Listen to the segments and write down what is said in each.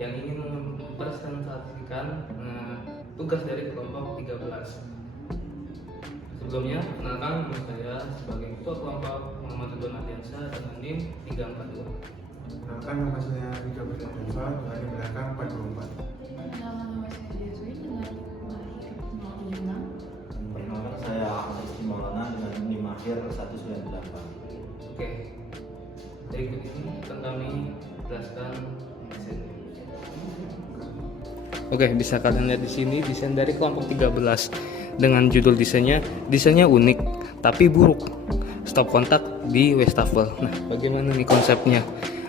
yang ingin mempresentasikan tugas dari kelompok 13. Sebelumnya, perkenalkan nama saya sebagai Ketua Kelompok Muhammad Ridwan Ardiansyah dengan NIM 342. Perkenalkan, nama saya Rika Berdanfa dengan di belakang 424. Nama saya Deswi dengan lahir 076. Perkenalkan, saya Ahmad Isti Maulana dengan NIM akhir 198. Oke, berikut ini akan kami jelaskan desain. Oke, bisa kalian lihat di sini desain dari kelompok 13 dengan judul desainnya unik tapi buruk. Stop kontak di wastafel. Nah, bagaimana nih konsepnya?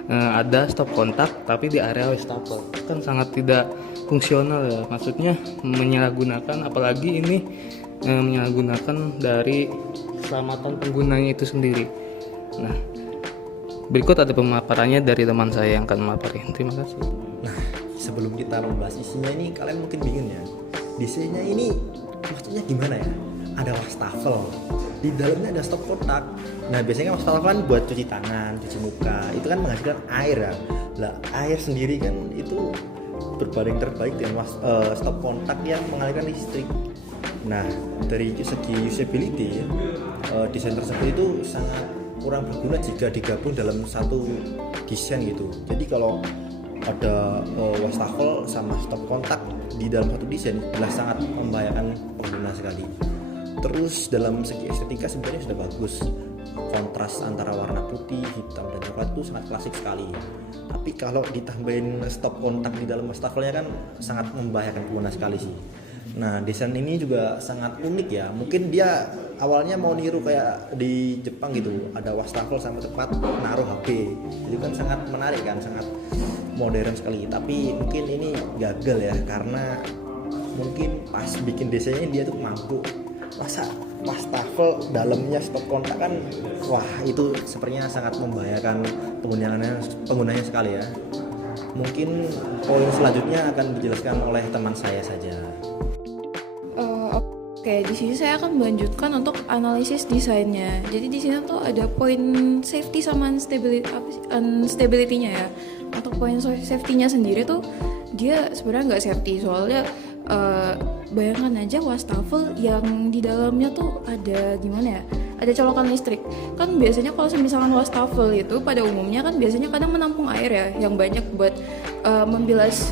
Ada stop kontak tapi di area wastafel. Kan sangat tidak fungsional ya. Maksudnya menyalahgunakan, apalagi ini menyalahgunakan dari keselamatan penggunanya itu sendiri. Nah, berikut ada pemaparannya dari teman saya yang akan memaparin. Terima kasih. Nah, sebelum kita membahas isinya ini, kalian mungkin bingung ya, desainnya ini maksudnya gimana ya? Ada wastafel, di dalamnya ada stop kontak. Nah, biasanya kan wastafel kan buat cuci tangan, cuci muka, itu kan menghasilkan air ya. Lah, air sendiri kan itu berbanding terbalik dengan stop kontak yang mengalirkan listrik. Nah, dari segi usability, desain tersebut itu sangat kurang berguna jika digabung dalam satu desain gitu. Jadi kalau ada wastafel sama stop kontak di dalam satu desain jelas sangat membahayakan pengguna sekali. Terus dalam segi estetika sebenarnya sudah bagus, kontras antara warna putih, hitam dan coklat itu sangat klasik sekali. Tapi kalau ditambahin stop kontak di dalam wastafelnya kan sangat membahayakan pengguna sekali sih. Nah, desain ini juga sangat unik ya. Mungkin dia awalnya mau niru kayak di Jepang gitu, ada wastafel sama tempat naruh HP. Jadi kan sangat menarik kan, sangat modern sekali. Tapi mungkin ini gagal ya, karena mungkin pas bikin desainnya dia tuh mampu. Masa wastafel dalamnya stop kontak kan, wah itu sepertinya sangat membahayakan penggunanya sekali ya. Mungkin poin selanjutnya akan dijelaskan oleh teman saya saja. Oke, di sini saya akan melanjutkan untuk analisis desainnya. Jadi di sini tuh ada poin safety sama instability-nya ya. Untuk poin safety-nya sendiri tuh dia sebenarnya nggak safety, soalnya bayangkan aja wastafel yang di dalamnya tuh ada gimana ya? Ada colokan listrik. Kan biasanya kalau misalkan wastafel itu pada umumnya kan biasanya kadang menampung air ya, yang banyak buat membilas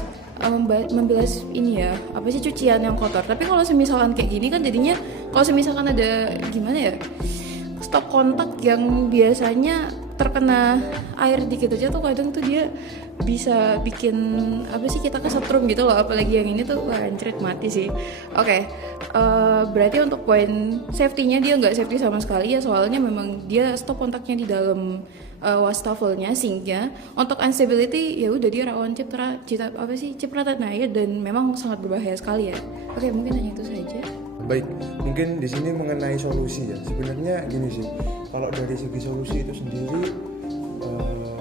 ini ya, apa sih, cucian yang kotor. Tapi kalau misalkan kayak gini kan jadinya, kalau misalkan ada gimana ya, stop kontak yang biasanya terkena air dikit aja tuh kadang tuh dia bisa bikin apa sih, kita kesetrum gitu loh. Apalagi yang ini tuh wah anjrit, mati sih. Oke, berarti untuk poin safety-nya dia nggak safety sama sekali ya, soalnya memang dia stop kontaknya di dalam wastafelnya, sehingga untuk instability ya udah dia rawan cipratan air dan memang sangat berbahaya sekali ya. Oke, mungkin hanya itu saja. Baik, mungkin di sini mengenai solusi ya. Sebenarnya gini sih, kalau dari segi solusi itu sendiri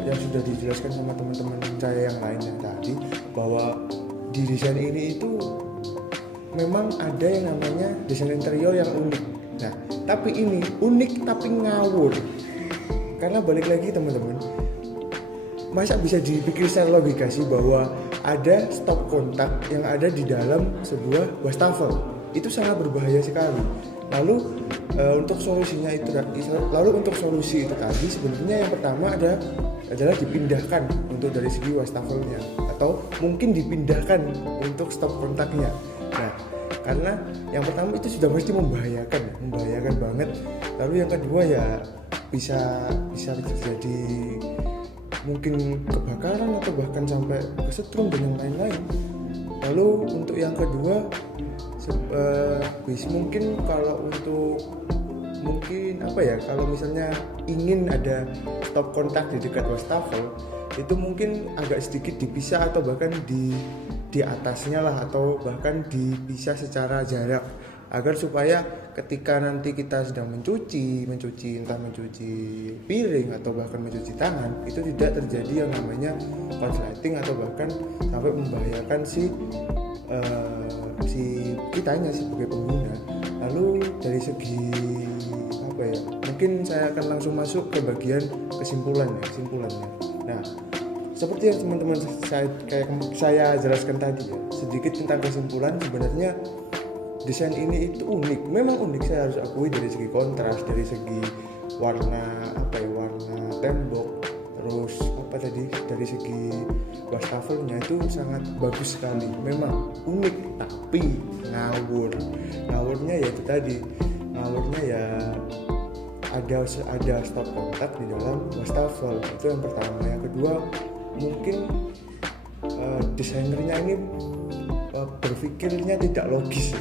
yang sudah dijelaskan sama teman-teman saya yang lainnya tadi, bahwa di desain ini itu memang ada yang namanya desain interior yang unik. Nah, tapi ini unik tapi ngawur. Karena balik lagi teman-teman, masa bisa dipikir secara logika sih bahwa ada stop kontak yang ada di dalam sebuah wastafel? Itu sangat berbahaya sekali. Lalu untuk solusi itu tadi sebenarnya yang pertama adalah dipindahkan untuk dari segi wastafelnya, atau mungkin dipindahkan untuk stop kontaknya. Nah, karena yang pertama itu sudah pasti membahayakan banget. Lalu yang kedua ya bisa terjadi mungkin kebakaran atau bahkan sampai kesetrum dan yang lain-lain. Lalu untuk yang kedua mungkin kalau misalnya ingin ada stop kontak di dekat wastafel, itu mungkin agak sedikit dipisah atau bahkan di atasnya lah, atau bahkan dipisah secara jarak, agar supaya ketika nanti kita sedang mencuci piring atau bahkan mencuci tangan, itu tidak terjadi yang namanya korsleting atau bahkan sampai membahayakan si kitanya sebagai pengguna. Lalu dari segi mungkin saya akan langsung masuk ke bagian kesimpulannya. Nah, seperti yang teman-teman saya jelaskan tadi ya, sedikit tentang kesimpulan. Sebenarnya desain ini itu unik, memang unik, saya harus akui, dari segi kontras, dari segi warna warna tembok, terus dari segi wastafelnya itu sangat bagus sekali, memang unik. Tapi ngawurnya ya itu tadi, ngawurnya ya ada stop kontak di dalam wastafel, itu yang pertama. Yang kedua, mungkin desainernya ini berpikirnya tidak logis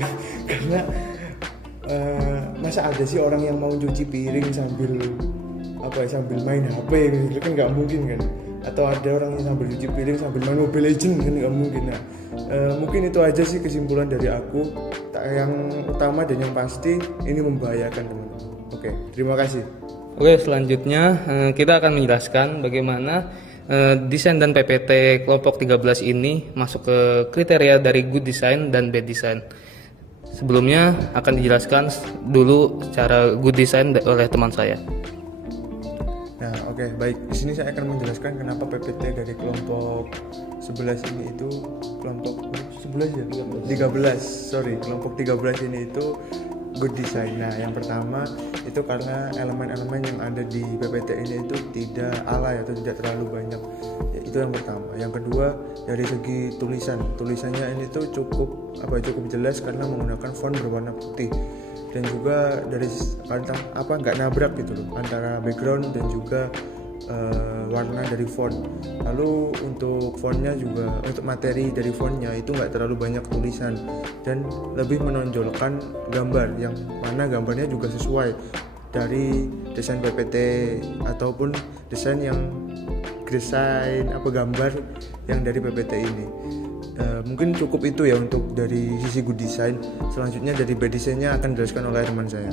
karena masa ada sih orang yang mau cuci piring sambil main HP gitu kan, nggak mungkin kan. Atau ada orang yang sambil cuci piring sambil main Mobile Legends kan, nggak mungkin. Nah, mungkin itu aja sih kesimpulan dari aku. Yang utama dan yang pasti, ini membahayakan teman-teman. Oke, terima kasih. Oke, selanjutnya kita akan menjelaskan bagaimana desain dan PPT kelompok 13 ini masuk ke kriteria dari good design dan bad design. Sebelumnya akan dijelaskan dulu cara good design oleh teman saya. Nah, oke, baik. Di sini saya akan menjelaskan kenapa PPT dari kelompok 11 ini itu kelompok 11 ya? 13. Sorry, kelompok 13 ini itu good design. Nah, yang pertama itu karena elemen-elemen yang ada di PPT ini itu tidak alay atau tidak terlalu banyak. Ya, itu yang pertama. Yang kedua, dari segi tulisannya ini tuh cukup jelas karena menggunakan font berwarna putih. Dan juga dari nggak nabrak gitu loh antara background dan juga warna dari font. Lalu untuk fontnya juga, untuk materi dari fontnya itu nggak terlalu banyak tulisan dan lebih menonjolkan gambar, yang mana gambarnya juga sesuai dari desain PPT ataupun desain gambar yang dari PPT ini. Mungkin cukup itu ya untuk dari sisi good design. Selanjutnya dari bad design-nya akan dijelaskan oleh teman saya.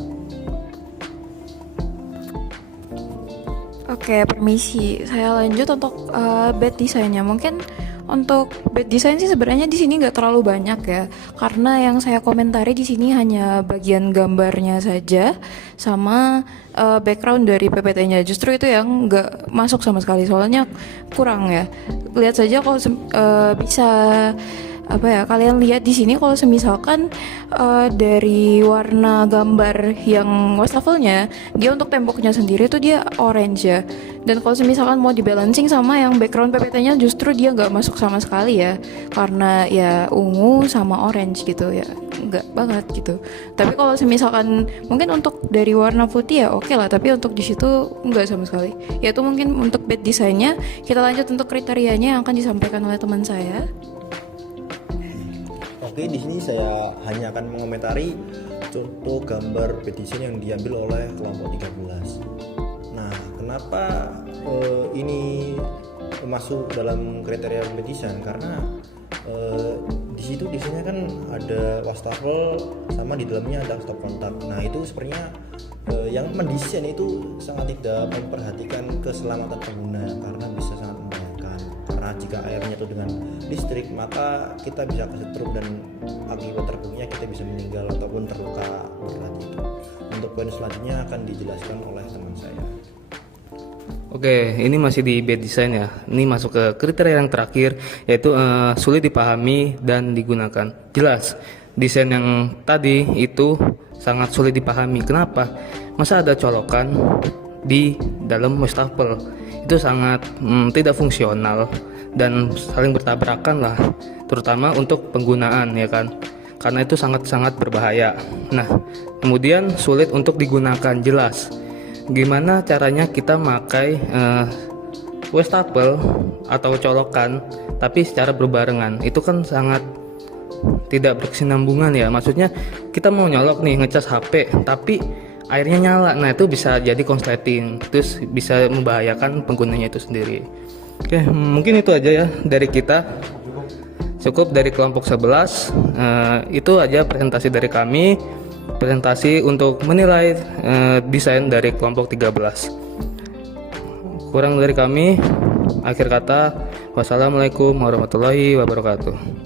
Oke, permisi. Saya lanjut untuk bad design-nya. Mungkin untuk bad design sih sebenarnya di sini nggak terlalu banyak ya, karena yang saya komentari di sini hanya bagian gambarnya saja sama background dari PPT-nya. Justru itu yang nggak masuk sama sekali, soalnya kurang ya. Lihat saja kalau bisa kalian lihat di sini kalau semisalkan dari warna gambar yang wastafelnya, dia untuk temboknya sendiri tuh dia orange ya. Dan kalau misalkan mau dibalancing sama yang background PPT-nya, justru dia nggak masuk sama sekali ya, karena ya ungu sama orange gitu ya, nggak banget gitu. Tapi kalau misalkan mungkin untuk dari warna putih ya oke lah, tapi untuk di situ nggak sama sekali. Ya itu mungkin untuk bad design-nya. Kita lanjut untuk kriterianya yang akan disampaikan oleh teman saya. Oke, di sini saya hanya akan mengomentari contoh gambar bad design yang diambil oleh kelompok 13. Nah, kenapa ini masuk dalam kriteria bad design? Karena di situ desainnya kan ada wastafel sama di dalamnya ada stop kontak. Nah, itu sebenarnya yang mendesain itu sangat tidak memperhatikan keselamatan pengguna karena bisa sangat membahayakan. Karena jika airnya itu dengan listrik, maka kita bisa kesetrum dan akibat terburuknya kita bisa meninggal ataupun terluka berat itu. Untuk poin selanjutnya akan dijelaskan oleh teman saya. Oke, ini masih di bad design ya. Ini masuk ke kriteria yang terakhir, yaitu sulit dipahami dan digunakan. Jelas, desain yang tadi itu sangat sulit dipahami. Kenapa? Masa ada colokan di dalam wastafel? Itu sangat tidak fungsional dan saling bertabrakan lah, terutama untuk penggunaan ya kan. Karena itu sangat-sangat berbahaya. Nah, kemudian sulit untuk digunakan. Jelas. Gimana caranya kita pakai wastafel atau colokan tapi secara berbarengan? Itu kan sangat tidak berkesinambungan ya. Maksudnya kita mau nyolok nih, ngecas HP tapi airnya nyala. Nah, itu bisa jadi konsleting, terus bisa membahayakan penggunanya itu sendiri. Oke, mungkin itu aja ya dari kita. Cukup dari kelompok 11. Itu aja presentasi dari kami. Presentasi untuk menilai desain dari kelompok 13. Kurang dari kami, akhir kata, wassalamualaikum warahmatullahi wabarakatuh.